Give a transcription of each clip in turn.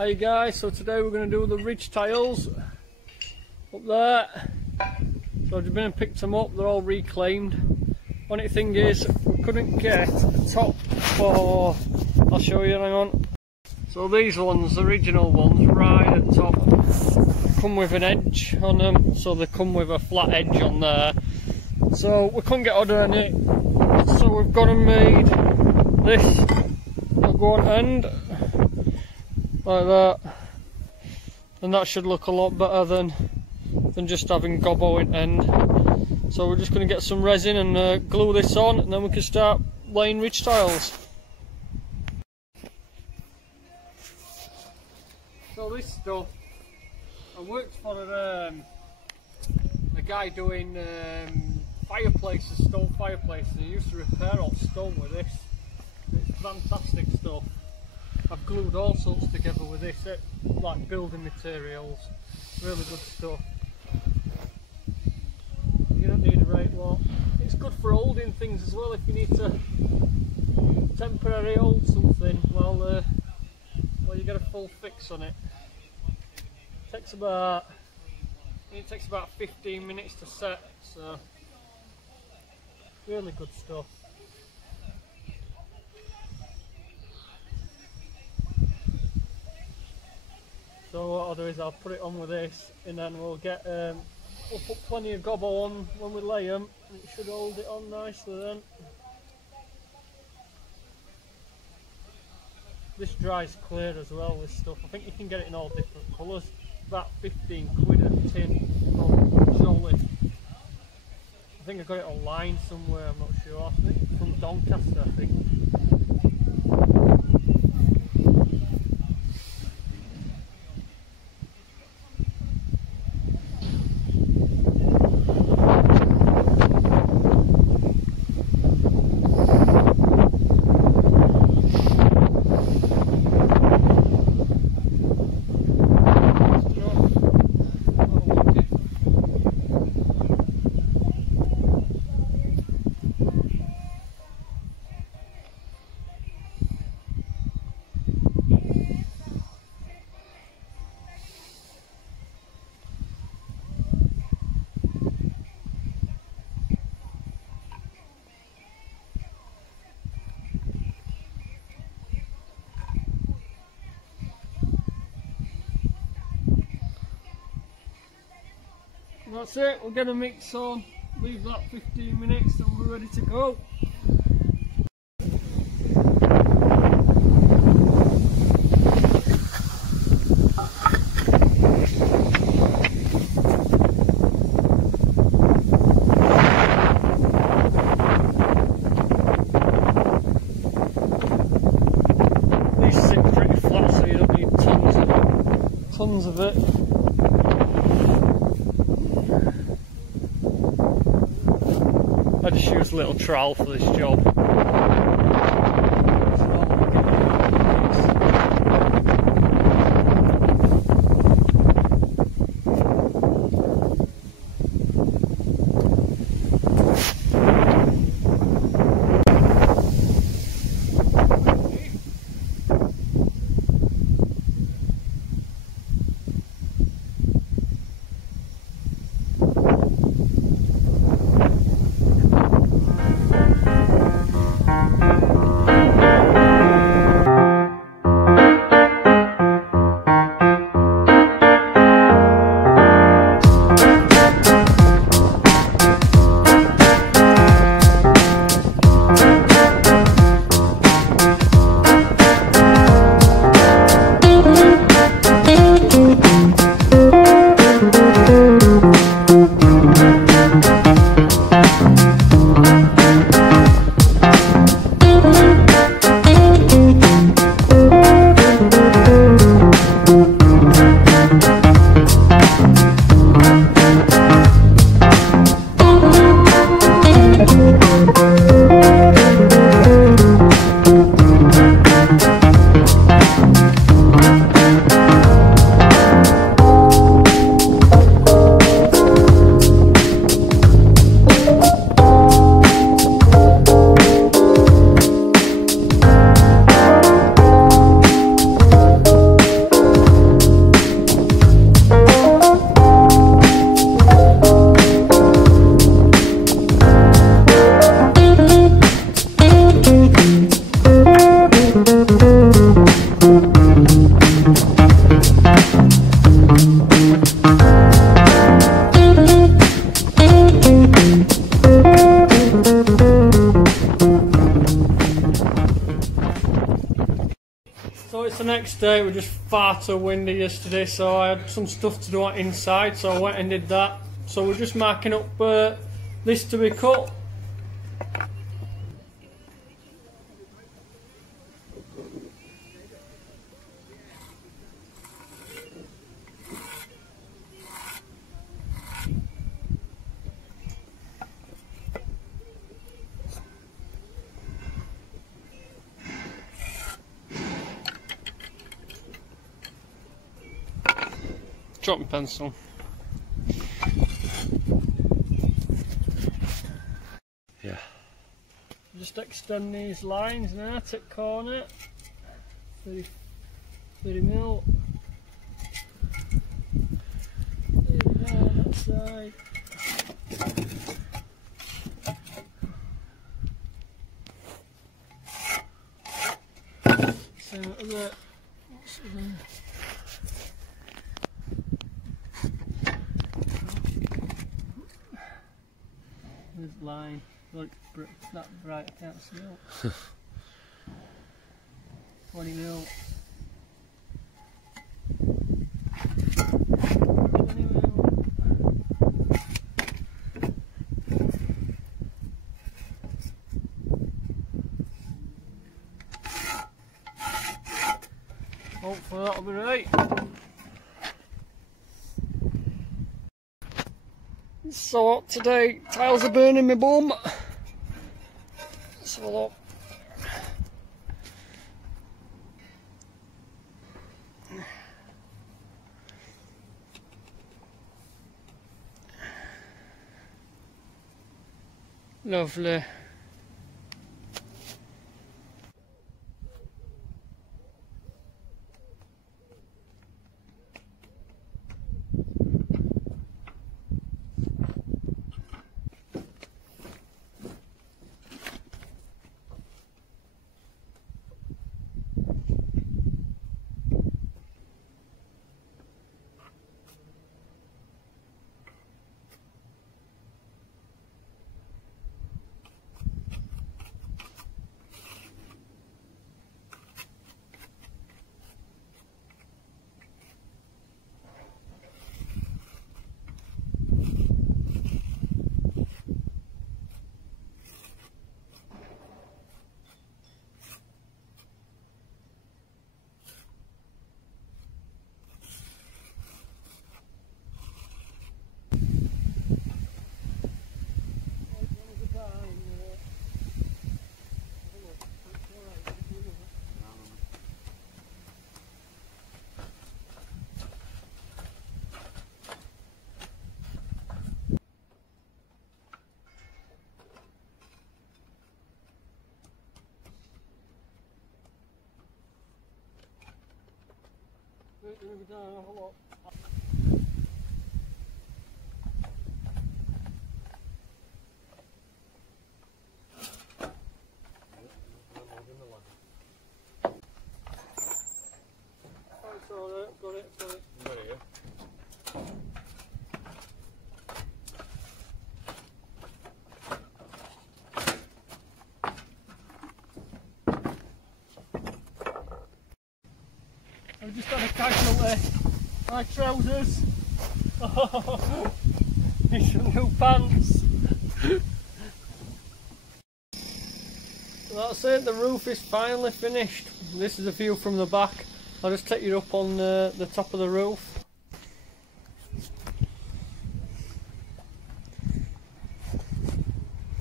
Hi guys, so today we're going to do the ridge tiles up there. So I've been and picked them up, they're all reclaimed. Only thing is, we couldn't get the top for, I'll show you, hang on. So these ones, the original ones, right at the top, come with an edge on them, so they come with a flat edge on there. So we couldn't get hold of it, so we've gone and made this at one end, like that, and that should look a lot better than just having gobbo in end. So we're just going to get some resin and glue this on, and then we can start laying ridge tiles. So this stuff, I worked for a guy doing fireplaces, stone fireplaces. He used to repair all stone with this. It's fantastic stuff. I've glued all sorts together with this, like building materials. Really good stuff. You don't need a right lot. It's good for holding things as well if you need to temporarily hold something while you get a full fix on it. It takes about 15 minutes to set, so really good stuff. So what I'll do is I'll put it on with this, and then we'll put plenty of gobbo on when we lay them, and it should hold it on nicely then. This dries clear as well, this stuff. I think you can get it in all different colours. About 15 quid a tin from Jolly. I think I got it online somewhere, I'm not sure. I think from Doncaster, I think. That's it, we're going to mix on, leave that 15 minutes and we're ready to go. These sit pretty flat, so you don't need tons of it. I just used a little trowel for this job. next day, it was just far too windy yesterday, so I had some stuff to do inside, so I went and did that. So we're just marking up this to be cut. Drop my pencil. Yeah. Just extend these lines now, tip corner. 30 mil. That side. Same other. This line, look, it's not bright, I can't see it. 20 mil. 20 mil. Hopefully that'll be right. So hot today, tiles are burning my bum. Let's have a look. Lovely. Got it. Got it, yeah. I've just had a casualty. My trousers. Oh, these are new pants. That's it, the roof is finally finished. This is a view from the back. I'll just take you up on the top of the roof.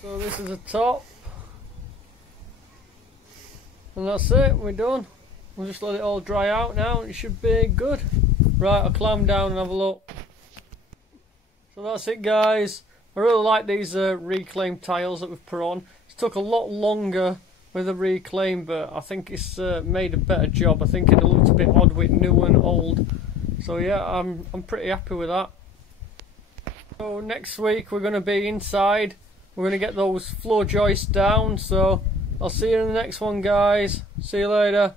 So this is the top. And that's it, we're done. We'll just let it all dry out now and it should be good. Right, I'll climb down and have a look. So that's it, guys. I really like these reclaimed tiles that we've put on. It took a lot longer with the reclaim, but I think it's made a better job. I think it looked a bit odd with new and old. So yeah, I'm pretty happy with that. So next week we're going to be inside. We're going to get those floor joists down. So I'll see you in the next one, guys. See you later.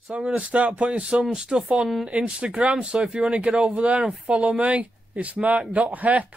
So I'm going to start putting some stuff on Instagram. So if you want to get over there and follow me, it's mark.hep.